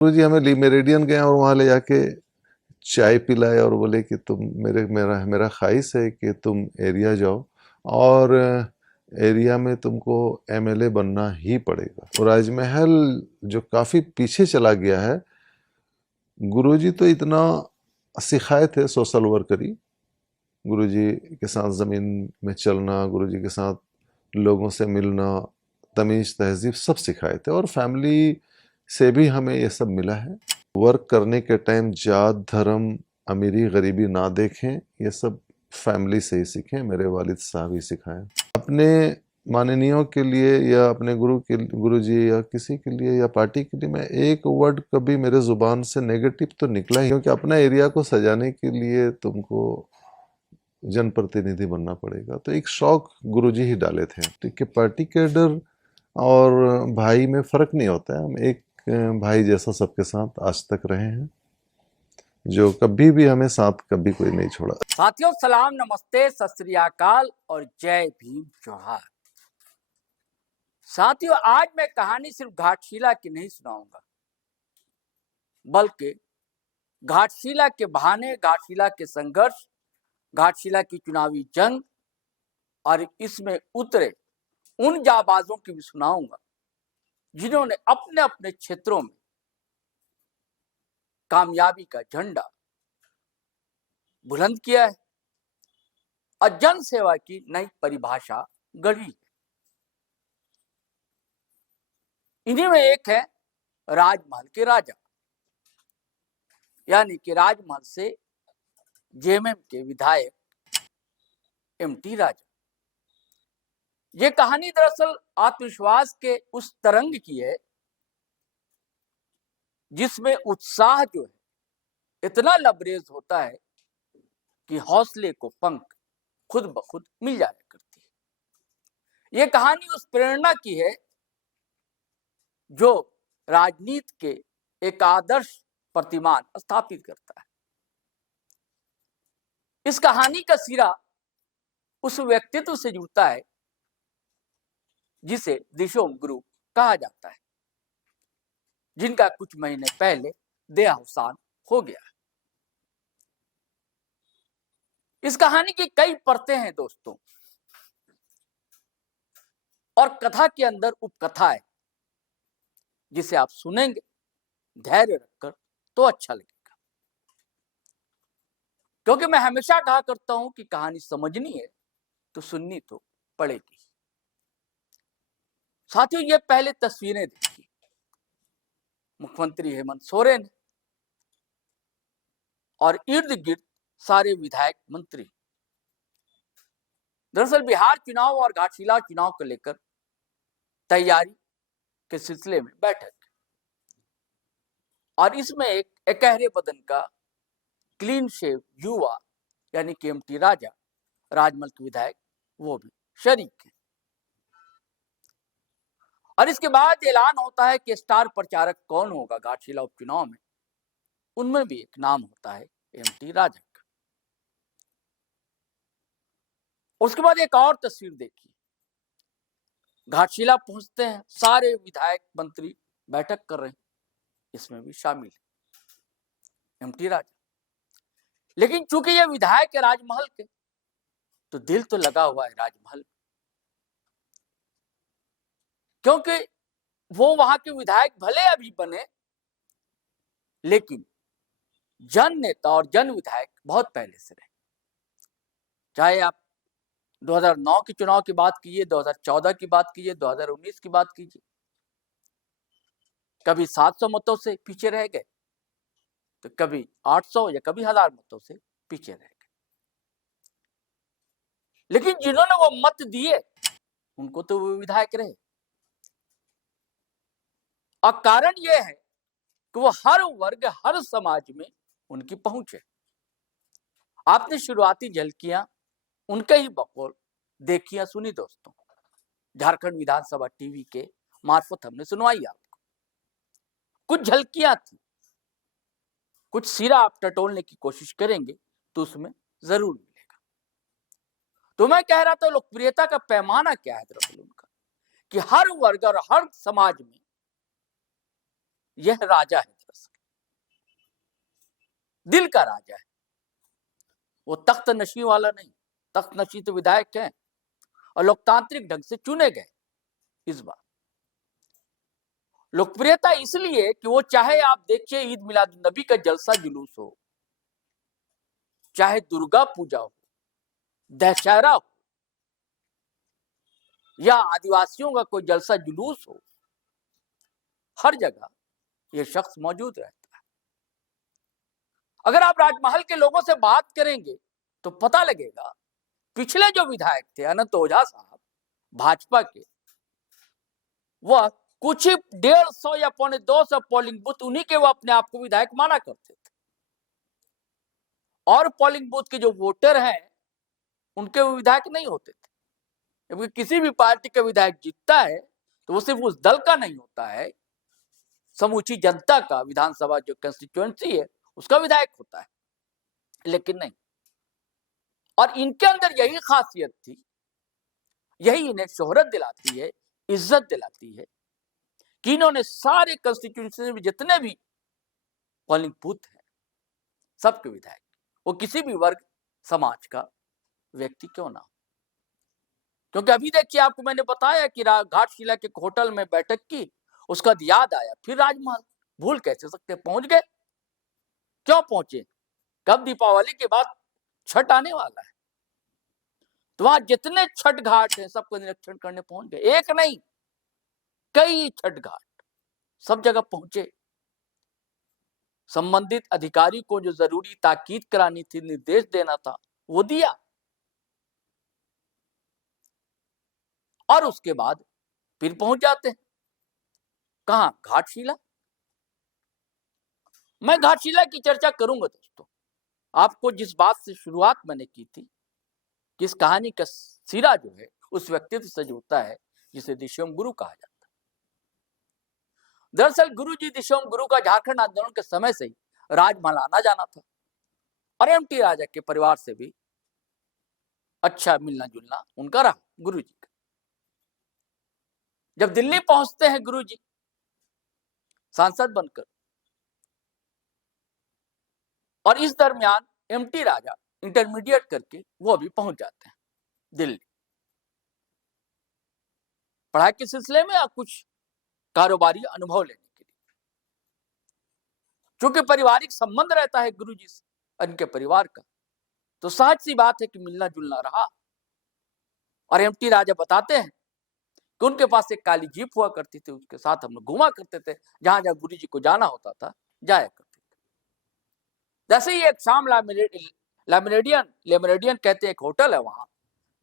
गुरुजी हमें मेरिडियन गए और वहां ले जाके चाय पिलाए और बोले कि तुम मेरा मेरा ख्वाहिश है कि तुम एरिया जाओ और एरिया में तुमको एमएलए बनना ही पड़ेगा। और राजमहल जो काफी पीछे चला गया है, गुरुजी तो इतना सिखाए थे सोशल वर्करी, गुरुजी के साथ ज़मीन में चलना, गुरुजी के साथ लोगों से मिलना, तमीज़ तहजीब सब सिखाए थे। और फैमिली से भी हमें ये सब मिला है। वर्क करने के टाइम जात धर्म अमीरी गरीबी ना देखें, ये सब फैमिली से ही सीखें, मेरे वालिद साहब ही सिखाएं। अपने माननीयों के लिए या अपने गुरुजी या किसी के लिए या पार्टी के लिए मैं एक वर्ड कभी मेरे ज़ुबान से नेगेटिव तो निकला ही, क्योंकि अपना एरिया को सजाने के लिए तुमको जनप्रतिनिधि बनना पड़ेगा। तो एक शौक गुरुजी ही डाले थे। ठीक है, पार्टी के डर और भाई में फ़र्क नहीं होता है। हम एक भाई जैसा सबके साथ आज तक रहे हैं, जो कभी भी हमें साथ कभी कोई नहीं छोड़ा। साथियों, सलाम, नमस्ते, सत श्री अकाल और जय भीम जोहार। साथियों, आज मैं कहानी सिर्फ घाटशिला की नहीं सुनाऊंगा, बल्कि घाटशिला के बहाने, घाटशिला के संघर्ष, घाटशिला की चुनावी जंग और इसमें उतरे उन जाबाजों की भी सुनाऊंगा जिन्होंने अपने अपने क्षेत्रों में कामयाबी का झंडा बुलंद किया है और जन सेवा की नई परिभाषा गढ़ी है। इन्हीं में एक है राजमहल के राजा, यानी कि राजमहल से जेएमएम के विधायक एमटी राजा। ये कहानी दरअसल आत्मविश्वास के उस तरंग की है जिसमें उत्साह जो है इतना लबरेज होता है कि हौसले को पंख खुद ब खुद मिल जाया करती है। ये कहानी उस प्रेरणा की है जो राजनीति के एक आदर्श प्रतिमान स्थापित करता है। इस कहानी का सिरा उस व्यक्तित्व से जुड़ता है जिसे दिशोम गुरु कहा जाता है, जिनका कुछ महीने पहले देहावसान हो गया। इस कहानी की कई परतें हैं दोस्तों, और कथा के अंदर उपकथा है जिसे आप सुनेंगे धैर्य रखकर तो अच्छा लगेगा। क्योंकि मैं हमेशा कहा करता हूं कि कहानी समझनी है तो सुननी तो पड़ेगी। साथियों, ये पहले तस्वीरें देखी मुख्यमंत्री हेमंत सोरेन और इर्द गिर्द सारे विधायक मंत्री। दरअसल बिहार चुनाव और घाटशिला चुनाव को लेकर तैयारी के सिलसिले में बैठक, और इसमें एक एकहरे बदन का क्लीन शेव युवा यानी कि एमटी राजा, राजमहल के विधायक, वो भी शरीक है। और इसके बाद ऐलान होता है कि स्टार प्रचारक कौन होगा घाटशिला उपचुनाव में। उनमें भी एक नाम होता है एमटी राजा का। उसके बाद एक और तस्वीर देखी, घाटशिला पहुंचते हैं, सारे विधायक मंत्री बैठक कर रहे हैं, इसमें भी शामिल है एमटी राजा। लेकिन चूंकि ये विधायक है राजमहल के, तो दिल तो लगा हुआ है राजमहल, क्योंकि वो वहां के विधायक भले अभी बने, लेकिन जन नेता और जन विधायक बहुत पहले से रहे। चाहे आप 2009 के चुनाव की बात कीजिए, 2014 की बात कीजिए, 2019 की बात कीजिए, कभी 700 मतों से पीछे रह गए, तो कभी 800 या कभी 1000 मतों से पीछे रह गए। लेकिन जिन्होंने वो मत दिए उनको तो वो विधायक रहे। और कारण यह है कि वो हर वर्ग, हर समाज में उनकी पहुंच है। आपने शुरुआती झलकियां उनके ही बकौल देखी या सुनी दोस्तों, झारखंड विधानसभा टीवी के मार्फत हमने सुनवाई आपको। कुछ झलकियां थी, कुछ सिरा आप टटोलने की कोशिश करेंगे तो उसमें जरूर मिलेगा। तो मैं कह रहा था लोकप्रियता का पैमाना क्या है दरअसल उनका, कि हर वर्ग और हर समाज में यह राजा है दरअसल। दिल का राजा है, वो तख्त नशी वाला नहीं। तख्त नशी तो विधायक हैं और लोकतांत्रिक ढंग से चुने गए। इस बार लोकप्रियता इसलिए कि वो, चाहे आप देखिए ईद मिलाद नबी का जलसा जुलूस हो, चाहे दुर्गा पूजा हो, दशहरा हो, या आदिवासियों का कोई जलसा जुलूस हो, हर जगह ये शख्स मौजूद रहता है। अगर आप राजमहल के लोगों से बात करेंगे तो पता लगेगा, पिछले जो विधायक थे अनंत ओझा साहब भाजपा के, वह कुछ ही 150 या 250 पोलिंग बूथ उन्हीं के वो अपने आप को विधायक माना करते थे, और पोलिंग बूथ के जो वोटर हैं उनके वो विधायक नहीं होते थे। क्योंकि किसी भी पार्टी का विधायक जीतता है तो वो सिर्फ उस दल का नहीं होता है, समूची जनता का, विधानसभा जो कंस्टिट्यूएंसी है उसका विधायक होता है। लेकिन नहीं, और इनके अंदर यही खासियत थी, यही इन्हें शोहरत दिलाती है, इज्जत दिलाती है, कि इन्होंने सारे कंस्टिट्यूएंसी में जितने भी पोलिंग बूथ हैं सबके विधायक, वो किसी भी वर्ग समाज का व्यक्ति क्यों ना हो। क्योंकि अभी देखिए, आपको मैंने बताया कि घाटशिला के होटल में बैठक की, उसका याद आया, फिर राजमहल भूल कैसे सकते, पहुंच गए। क्यों पहुंचे? कब? दीपावली के बाद छठ आने वाला है, तो वहां जितने छठ घाट हैं सबको निरीक्षण करने पहुंच गए। एक नहीं, कई छठ घाट, सब जगह पहुंचे। संबंधित अधिकारी को जो जरूरी ताकीद करानी थी, निर्देश देना था, वो दिया। और उसके बाद फिर पहुंच जाते हैं कहां? घाटशिला। मैं घाटशिला की चर्चा करूंगा दोस्तों। आपको जिस बात से शुरुआत मैंने की थी कि इस कहानी का सिरा जो है उस व्यक्तित्व से जुड़ता है जिसे दिशोम गुरु कहा जाता है। दरअसल गुरु जी दिशोम गुरु का झारखंड आंदोलन के समय से ही राजमहल आना जाना था, और एमटी राजा के परिवार से भी अच्छा मिलना जुलना उनका रहा गुरु जी का। जब दिल्ली पहुंचते हैं गुरु जी सांसद बनकर, और इस दरमियान एमटी राजा इंटरमीडिएट करके वो भी पहुंच जाते हैं दिल्ली, पढ़ाई के सिलसिले में या कुछ कारोबारी अनुभव लेने के लिए। चूंकि पारिवारिक संबंध रहता है गुरु जी से उनके परिवार का, तो सहज सी बात है कि मिलना जुलना रहा। और एमटी राजा बताते हैं कि उनके पास एक काली जीप हुआ करती थी, उसके साथ हम लोग घुमा करते थे, जहां जहां गुरु जी को जाना होता था जाया करते थे। जैसे ही एक शाम लेमिनेडियन कहते हैं एक होटल है वहां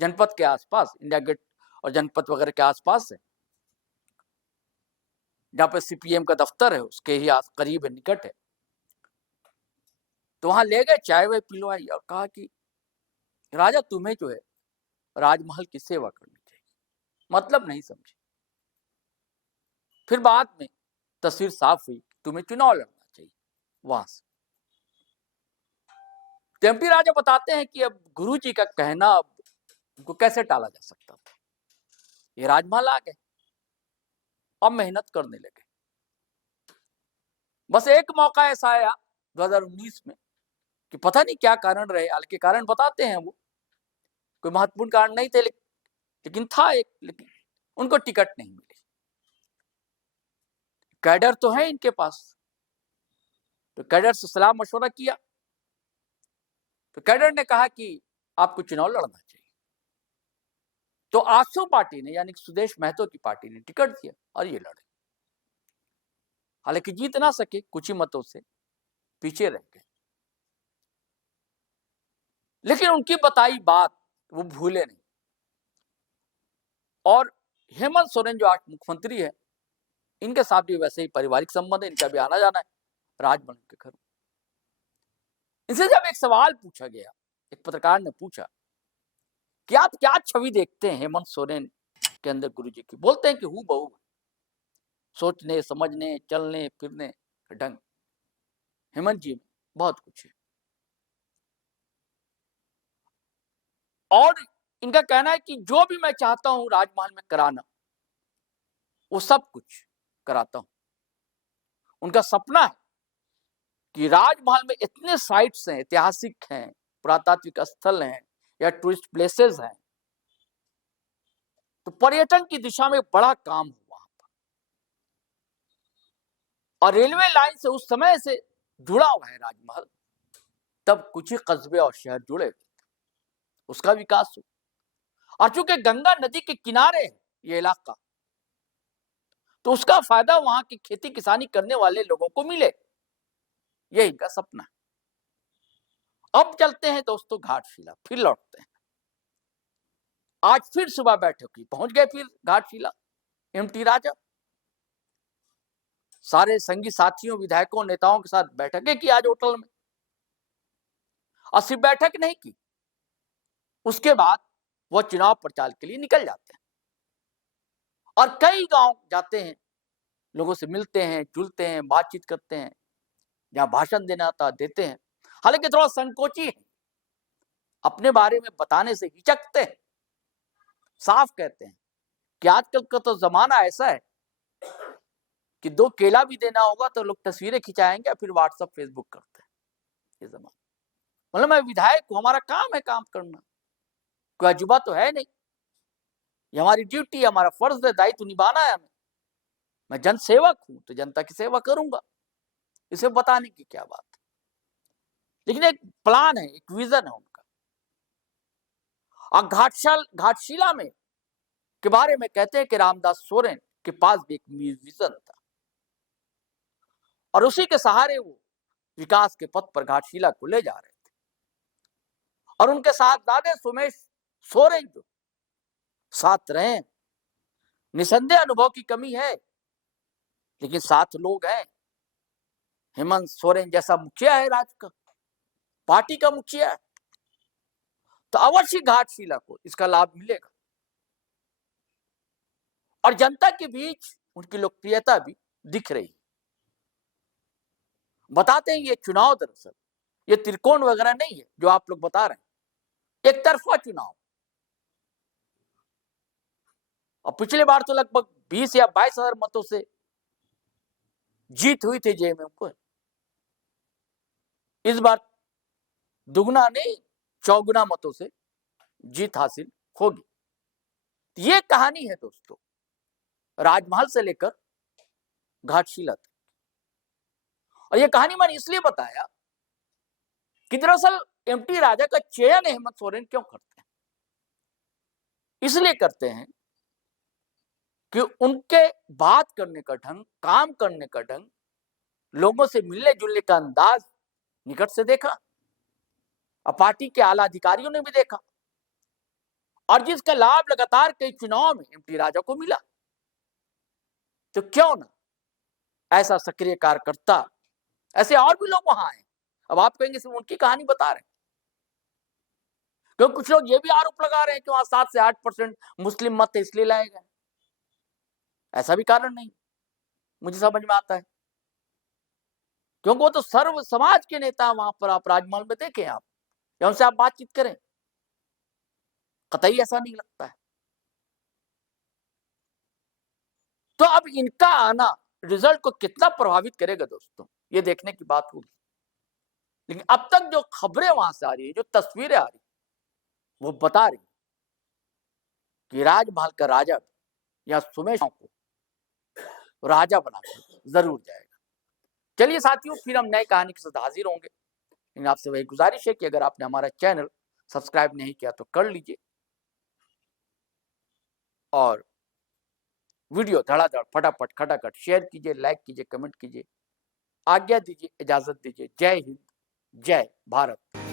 जनपद के आसपास, इंडिया गेट और जनपद वगैरह के आसपास है, जहां पर सीपीएम का दफ्तर है, उसके ही करीब है, निकट है। तो वहां ले गए, चाय वाय पिलवाई और कहा कि राजा तुम्हें जो है राजमहल की सेवा करनी चाहिए। मतलब नहीं समझे। फिर बाद में तस्वीर साफ हुई, तुम्हें चुनाव लड़ना चाहिए वहां से। एमपी राजा बताते हैं कि अब गुरु जी का कहना अब उनको कैसे टाला जा सकता था। ये राजमहल आ गए, अब मेहनत करने लगे। बस एक मौका ऐसा आया 2019 में कि पता नहीं क्या कारण रहे, हालांकि कारण बताते हैं वो कोई महत्वपूर्ण कारण नहीं थे, लेकिन था एक, लेकिन उनको टिकट नहीं मिली। कैडर तो है इनके पास, तो कैडर से सलाह मशवरा किया, तो कैडर ने कहा कि आपको चुनाव लड़ना चाहिए। तो आसू पार्टी ने, यानी सुदेश महतो की पार्टी ने टिकट दिया और ये लड़े। हालांकि जीत ना सके, कुछ ही मतों से पीछे रह गए, लेकिन उनकी बताई बात वो भूले नहीं। और हेमंत सोरेन जो आज मुख्यमंत्री है, इनके साथ भी वैसे ही पारिवारिक संबंध है, इनका भी आना जाना है राजभवन के घर। इनसे जब एक सवाल पूछा गया, एक पत्रकार ने पूछा कि आप क्या छवि देखते हैं हेमंत सोरेन के अंदर गुरु जी की, बोलते हैं कि हूँ बहू, सोचने समझने चलने फिरने का ढंग हेमंत जी में बहुत कुछ है। और इनका कहना है कि जो भी मैं चाहता हूं राजमहल में कराना, वो सब कुछ कराता हूं। उनका सपना है कि राजमहल में इतने साइट्स हैं, ऐतिहासिक हैं, पुरातात्विक स्थल हैं या टूरिस्ट प्लेसेस हैं, तो पर्यटन की दिशा में बड़ा काम हुआ और रेलवे लाइन से उस समय से जुड़ा हुआ है राजमहल। तब कुछ ही कस्बे और शहर जुड़े, उसका विकास हुआ। और चूंकि गंगा नदी के किनारे है ये इलाका, तो उसका फायदा वहां की खेती किसानी करने वाले लोगों को मिले, यही इनका सपना है। अब चलते हैं दोस्तों घाटशिला, फिर लौटते हैं। आज फिर सुबह बैठक हुई, पहुंच गए फिर घाटशिला एमटी राजा, सारे संगी साथियों, विधायकों, नेताओं के साथ बैठकें की आज होटल में। और सिर्फ बैठक नहीं की, उसके बाद वो चुनाव प्रचार के लिए निकल जाते हैं और कई गांव जाते हैं, लोगों से मिलते हैं, जुलते हैं, बातचीत करते हैं, जहां भाषण देना था देते हैं। हालांकि थोड़ा संकोची है, अपने बारे में बताने से हिचकते हैं, साफ कहते हैं कि आजकल का तो जमाना ऐसा है कि 2 केला भी देना होगा तो लोग तस्वीरें खिंचाएंगे, फिर व्हाट्सएप फेसबुक करते हैं। ये जमाना, मतलब मैं विधायक हूं, हमारा काम है काम करना, कोई अजूबा तो है नहीं, ये हमारी ड्यूटी है, हमारा फर्ज है, दायित्व निभाना है हमें। मैं जन सेवक हूं तो जनता की सेवा करूंगा, इसे बताने की क्या बात है। लेकिन एक प्लान है, एक विजन है उनका। और घाटशिला में के बारे में कहते हैं कि रामदास सोरेन के पास भी एक विजन था और उसी के सहारे वो विकास के पथ पर घाटशिला को ले जा रहे थे। और उनके साथ दादे सुमेश सोरेन जो साथ रहे, निसंदेह अनुभव की कमी है, लेकिन साथ लोग हैं। हेमंत सोरेन जैसा मुखिया है राज्य का, पार्टी का मुखिया है, तो अवश्य घाटशिला को इसका लाभ मिलेगा। और जनता के बीच उनकी लोकप्रियता भी दिख रही है। बताते हैं ये चुनाव दरअसल ये त्रिकोण वगैरह नहीं है जो आप लोग बता रहे हैं, एक तरफा चुनाव। और पिछले बार तो लगभग 20 या 22 हजार मतों से जीत हुई थी जेएमएम को, इस बार दुगना नहीं 4 मतों से जीत हासिल होगी। ये कहानी है दोस्तों, राजमहल से लेकर घाटशिला तक। और ये कहानी मैंने इसलिए बताया कि दरअसल एमटी राजा का चयन हेमंत सोरेन क्यों करते हैं? इसलिए करते हैं कि उनके बात करने का ढंग, काम करने का ढंग, लोगों से मिलने जुलने का अंदाज निकट से देखा और पार्टी के आला अधिकारियों ने भी देखा, और जिसका लाभ लगातार कई चुनाव में एमटी राजा को मिला। तो क्यों ना ऐसा सक्रिय कार्यकर्ता, ऐसे और भी लोग वहां आए। अब आप कहेंगे सिर्फ उनकी कहानी बता रहे हैं, क्योंकि कुछ लोग ये भी आरोप लगा रहे हैं कि वहां 7 से 8% मुस्लिम मत इसलिए लाए गए। ऐसा भी कारण नहीं, मुझे समझ में आता है, क्योंकि वो तो सर्व समाज के नेता वहां पर। आप राजमहल में देखें आप, या उनसे आप बातचीत करें, कतई ऐसा नहीं लगता है। तो अब इनका आना रिजल्ट को कितना प्रभावित करेगा दोस्तों, ये देखने की बात होगी। लेकिन अब तक जो खबरें वहां से आ रही है, जो तस्वीरें आ रही, वो बता रही कि राजमहल का राजा या सुमेश को राजा बनाकर जरूर जाएगा। चलिए साथियों, फिर हम नई कहानी के साथ हाजिर होंगे। लेकिन आपसे वही गुजारिश है कि अगर आपने हमारा चैनल सब्सक्राइब नहीं किया तो कर लीजिए, और वीडियो धड़ाधड़ फटाफट खटाखट शेयर कीजिए, लाइक कीजिए, कमेंट कीजिए। आज्ञा दीजिए, इजाजत दीजिए। जय हिंद, जय भारत।